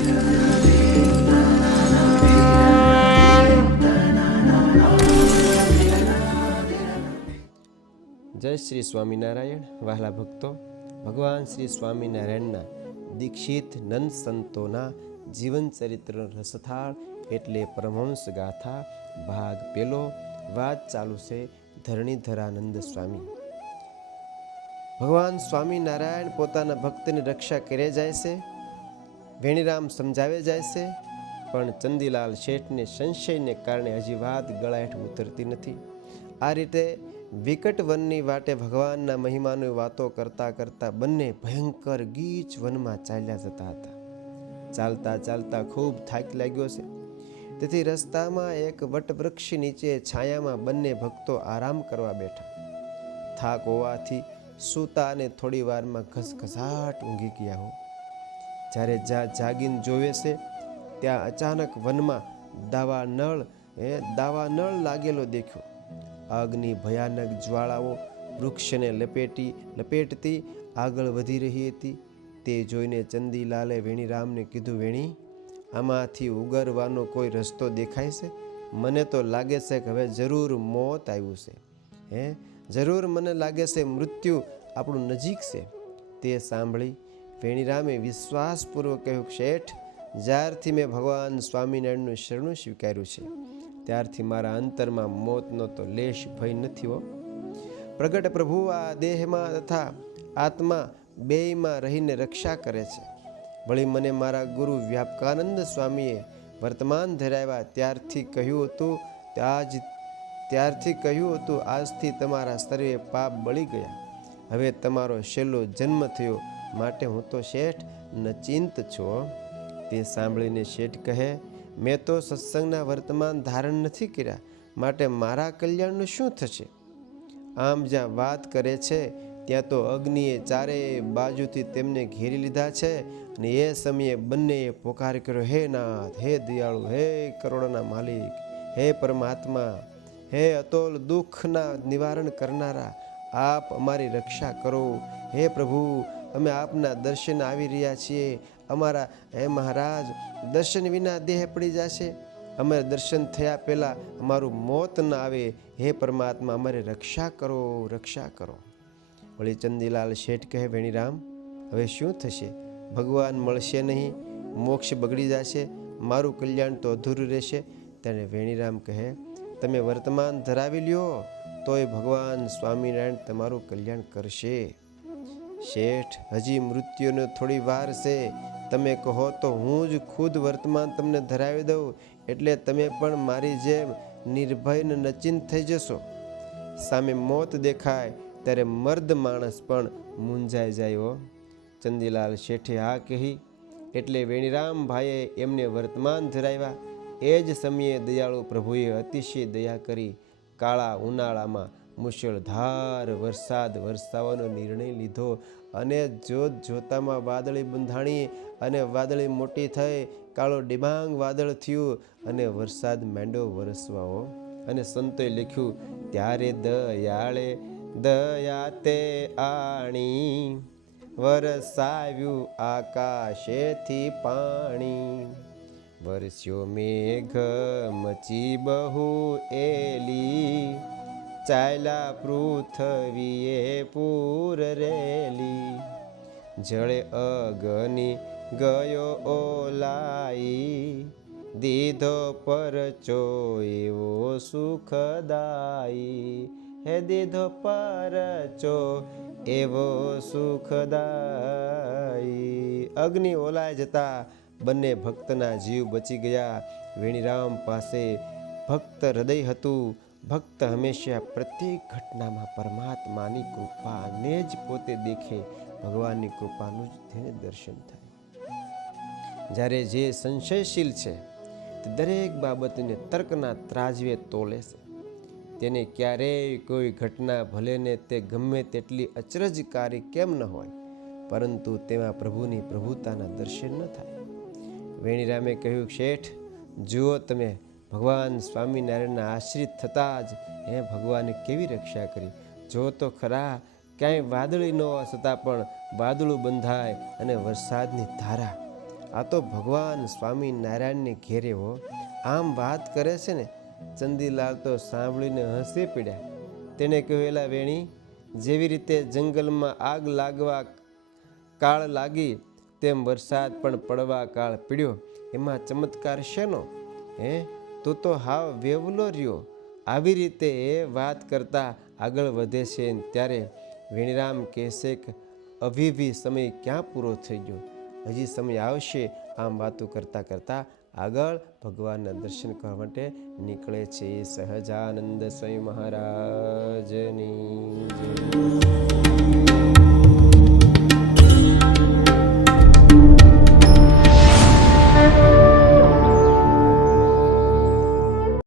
જય શ્રી સ્વામિનારાયણ. વહાલા ભક્તો, ભગવાન શ્રી સ્વામિનારાયણના દીક્ષિત નંદ સંતોના જીવન ચરિત્ર રસથાળ એટલે પરમહંસ ગાથા ભાગ પેલો. વાત ચાલુ છે ધરણીધરાનંદ સ્વામી. ભગવાન સ્વામિનારાયણ પોતાના ભક્તની રક્ષા કરે જાય છે. વેણીરામ સમજાવે જાય છે, પણ ચંદીલાલ શેઠને સંશયને કારણે હજી વાત ગળાહેઠ ઉતરતી નથી. આ રીતે વિકટ વનની વાટે ભગવાનના મહિમાની વાતો કરતા કરતા બંને ભયંકર ગીચ વનમાં ચાલ્યા જતા હતા. ચાલતા ચાલતા ખૂબ થાક લાગ્યો છે, તેથી રસ્તામાં એક વટવૃક્ષ નીચે છાયામાં બંને ભક્તો આરામ કરવા બેઠા. થાક હોવાથી સૂતા અને થોડી વારમાં ઘસઘસાટ ઊંઘી ગયા હો. જ્યારે જાગીને જોવે છે ત્યાં અચાનક વનમાં દાવાનળ લાગેલો દેખ્યો. આગની ભયાનક જ્વાળાઓ વૃક્ષને લપેટતી આગળ વધી રહી હતી. તે જોઈને ચંદીલાલે વેણીરામને કીધું, વેણી, આમાંથી ઉગરવાનો કોઈ રસ્તો દેખાય છે? મને તો લાગે છે કે હવે જરૂર મોત આવ્યું છે. જરૂર મને લાગે છે મૃત્યુ આપણું નજીક છે. તે સાંભળી વેણીરામે વિશ્વાસપૂર્વક કહ્યું, શેઠ, જ્યારથી મેં ભગવાન સ્વામિનારાયણનું શરણું સ્વીકાર્યું છે ત્યારથી મારા અંતરમાં મોતનો તો લેશ ભય નથી હો. પ્રગટ પ્રભુ આ દેહમાં તથા આત્મા બેયમાં રહીને રક્ષા કરે છે. વળી મને મારા ગુરુ વ્યાપકાનંદ સ્વામીએ વર્તમાન ધરાવ્યા ત્યારથી કહ્યું હતું આજથી તમારા સર્વે પાપ બળી ગયા. હવે તમારો છેલ્લો જન્મ થયો, માટે હું તો શેઠ નચિંત છું. તે સાંભળીને શેઠ કહે, મેં તો સત્સંગના વર્તમાન ધારણ નથી કર્યા, માટે મારા કલ્યાણનું શું થશે? આમ જ્યાં વાત કરે છે ત્યાં તો અગ્નિએ ચારે બાજુથી તેમને ઘેરી લીધા છે. અને એ સમયે બંનેએ પોકાર કર્યો, હે નાથ, હે દયાળુ, હે કરોડોના માલિક, હે પરમાત્મા, હે અતોલ દુઃખના નિવારણ કરનારા, આપ અમારી રક્ષા કરો. હે પ્રભુ, અમે આપના દર્શન આવી રહ્યા છીએ. અમારા હે મહારાજ, દર્શન વિના દેહ પડી જશે. અમારે દર્શન થયા પહેલાં અમારું મોત ન આવે. હે પરમાત્મા, અમારી રક્ષા કરો, રક્ષા કરો. વળી ચંદીલાલ શેઠ કહે, વેણીરામ, હવે શું થશે? ભગવાન મળશે નહીં, મોક્ષ બગડી જશે, મારું કલ્યાણ તો અધૂરું રહેશે. ત્યારે વેણીરામ કહે, તમે વર્તમાન ધરાવી લ્યો તોય ભગવાન સ્વામિનારાયણ તમારું કલ્યાણ કરશે. શેઠ, હજી મૃત્યુને થોડી વાર છે. તમે કહો તો હું જ ખુદ વર્તમાન તમને ધરાવી દઉં, એટલે તમે પણ મારી જેમ નિર્ભય ને નચિંત થઈ જશો. સામે મોત દેખાય ત્યારે મર્દ માણસ પણ મૂંઝાઈ જાય. ચંદીલાલ શેઠે હા કહી એટલે વેણીરામ ભાઈએ એમને વર્તમાન ધરાવ્યા. એ જ સમયે દયાળુ પ્રભુએ અતિશય દયા કરી કાળા ઉનાળામાં મુશળધાર વરસાદ વરસાવવાનો નિર્ણય લીધો. અને જોતામાં વાદળી બંધાણી અને વાદળી મોટી થઈ કાળો ડિબાંગ વાદળ થયું અને વરસાદ માંડ્યો વરસવાઓ. અને સંતોએ લખ્યું, ત્યારે દયાળે દયા તે આણી, વરસાવ્યું આકાશેથી પાણી. વરસ્યો મેઘ મચી બહુ એલી, ચાલ્યા પૃથ્વીએ પૂર રેલી. જળે અગ્નિ ગયો ઓલાઈ, દીધો પરચો એવો સુખદાઈ. હે દીધો પરચો એવો સુખદાઈ. અગ્નિ ઓલાઈ જતા બંને ભક્તના જીવ બચી ગયા. વેણીરામ પાસે ભક્ત હૃદય હતું. ભક્ત હંમેશા પ્રત્યેક ઘટનામાં પરમાત્માની કૃપાને જ પોતે દેખે. ભગવાનની કૃપાનું જ તેને દર્શન થાય. જ્યારે જે સંશયશીલ છે તે દરેક બાબતને તર્કના ત્રાજવે તોલે છે. તેને ક્યારેય કોઈ ઘટના ભલેને તે ગમે તેટલી અચરજકારી કેમ ન હોય, પરંતુ તેમાં પ્રભુની પ્રભુતાના દર્શન ન થાય. વેણીરામે કહ્યું, શેઠ, જુઓ તમે, ભગવાન સ્વામિનારાયણના આશ્રિત થતાં જ ભગવાને કેવી રક્ષા કરી. જો તો ખરા, ક્યાંય વાદળી ન હોવા છતાં પણ વાદળું બંધાય અને વરસાદની ધારા આ તો ભગવાન સ્વામિનારાયણને ઘેરે હો. આમ વાત કરે છે ને. ચંદીલાલ તો સાંભળીને હસી પડ્યા. તેણે કહ્યું, એલા વેણી, જેવી રીતે જંગલમાં આગ લાગવા કાળ લાગી તેમ વરસાદ પણ પડવા કાળ પીડ્યો. એમાં ચમત્કાર શેનો? તું તો હાવ વેવલો રહ્યો. આવી રીતે એ વાત કરતા આગળ વધે છે ત્યારે વેણીરામ કહેશે કે અભી સમય ક્યાં પૂરો થઈ ગયો, હજી સમય આવશે. આમ વાતો કરતાં કરતાં આગળ ભગવાનના દર્શન કરવા માટે નીકળે છે. સહજાનંદ સ્વામી મહારાજની જય.